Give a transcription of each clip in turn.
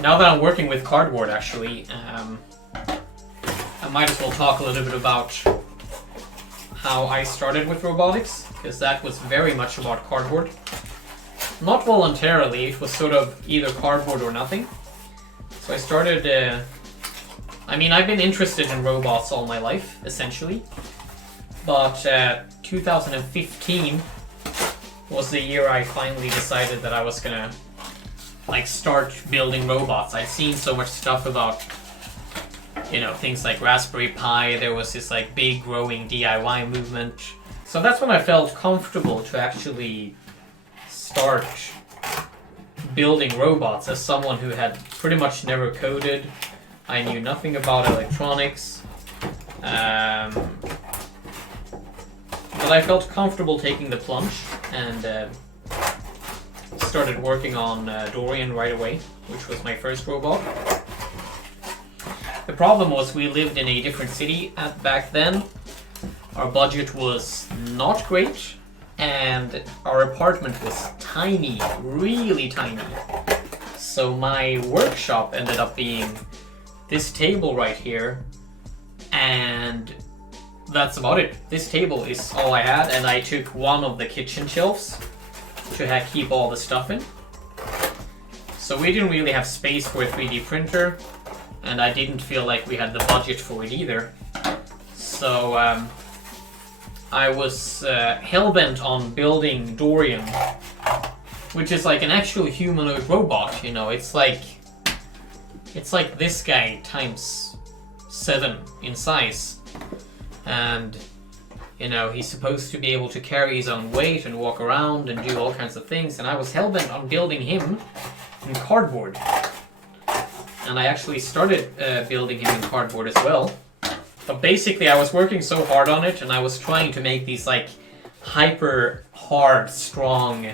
now that I'm working with cardboard, actually, I might as well talk a little bit about how I started with robotics, because that was very much about cardboard. Not voluntarily, it was sort of either cardboard or nothing. So I started, I mean, I've been interested in robots all my life, essentially. But 2015 was the year I finally decided that I was gonna like start building robots. I'd seen so much stuff about, you know, things like Raspberry Pi. There was this like big growing DIY movement. So that's when I felt comfortable to actually start building robots as someone who had pretty much never coded. I knew nothing about electronics. But I felt comfortable taking the plunge and started working on Dorian right away, which was my first robot. The problem was we lived in a different city back then. Our budget was not great, and our apartment was tiny, really tiny. So my workshop ended up being this table right here, and that's about it. This table is all I had, and I took one of the kitchen shelves to keep all the stuff in. So we didn't really have space for a 3D printer, and I didn't feel like we had the budget for it either. So I was hell-bent on building Dorian, which is like an actual humanoid robot, you know. It's like this guy times 7 in size. And, you know, he's supposed to be able to carry his own weight and walk around and do all kinds of things. And I was hell-bent on building him in cardboard. And I actually started building him in cardboard as well. But basically I was working so hard on it, and I was trying to make these like hyper hard, strong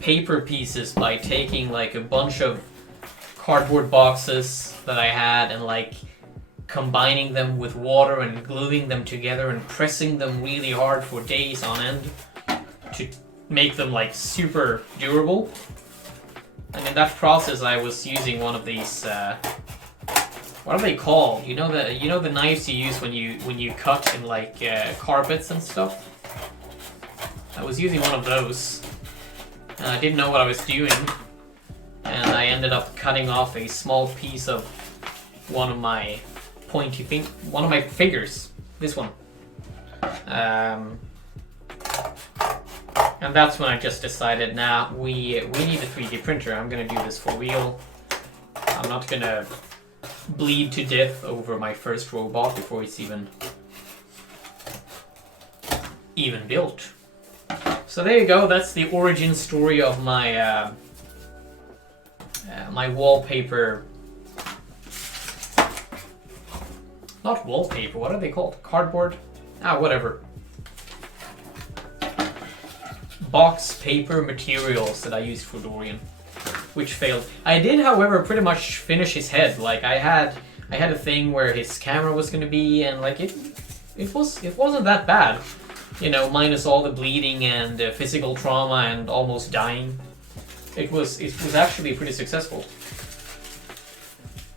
paper pieces by taking like a bunch of cardboard boxes that I had and like combining them with water and gluing them together and pressing them really hard for days on end to make them like super durable. And in that process I was using one of these what are they called? You know the knives you use when you cut in like carpets and stuff? I was using one of those, and I didn't know what I was doing, and I ended up cutting off a small piece of one of my fingers. This one. And that's when I just decided, nah, we need a 3D printer. I'm gonna do this for real. I'm not gonna bleed to death over my first robot before it's even built. So there you go. That's the origin story of my my wallpaper. Not wallpaper. What are they called? Cardboard? Whatever. Box paper materials that I used for Dorian, which failed. I did, however, pretty much finish his head. Like I had a thing where his camera was going to be, and like it wasn't that bad, you know, minus all the bleeding and physical trauma and almost dying. It was actually pretty successful.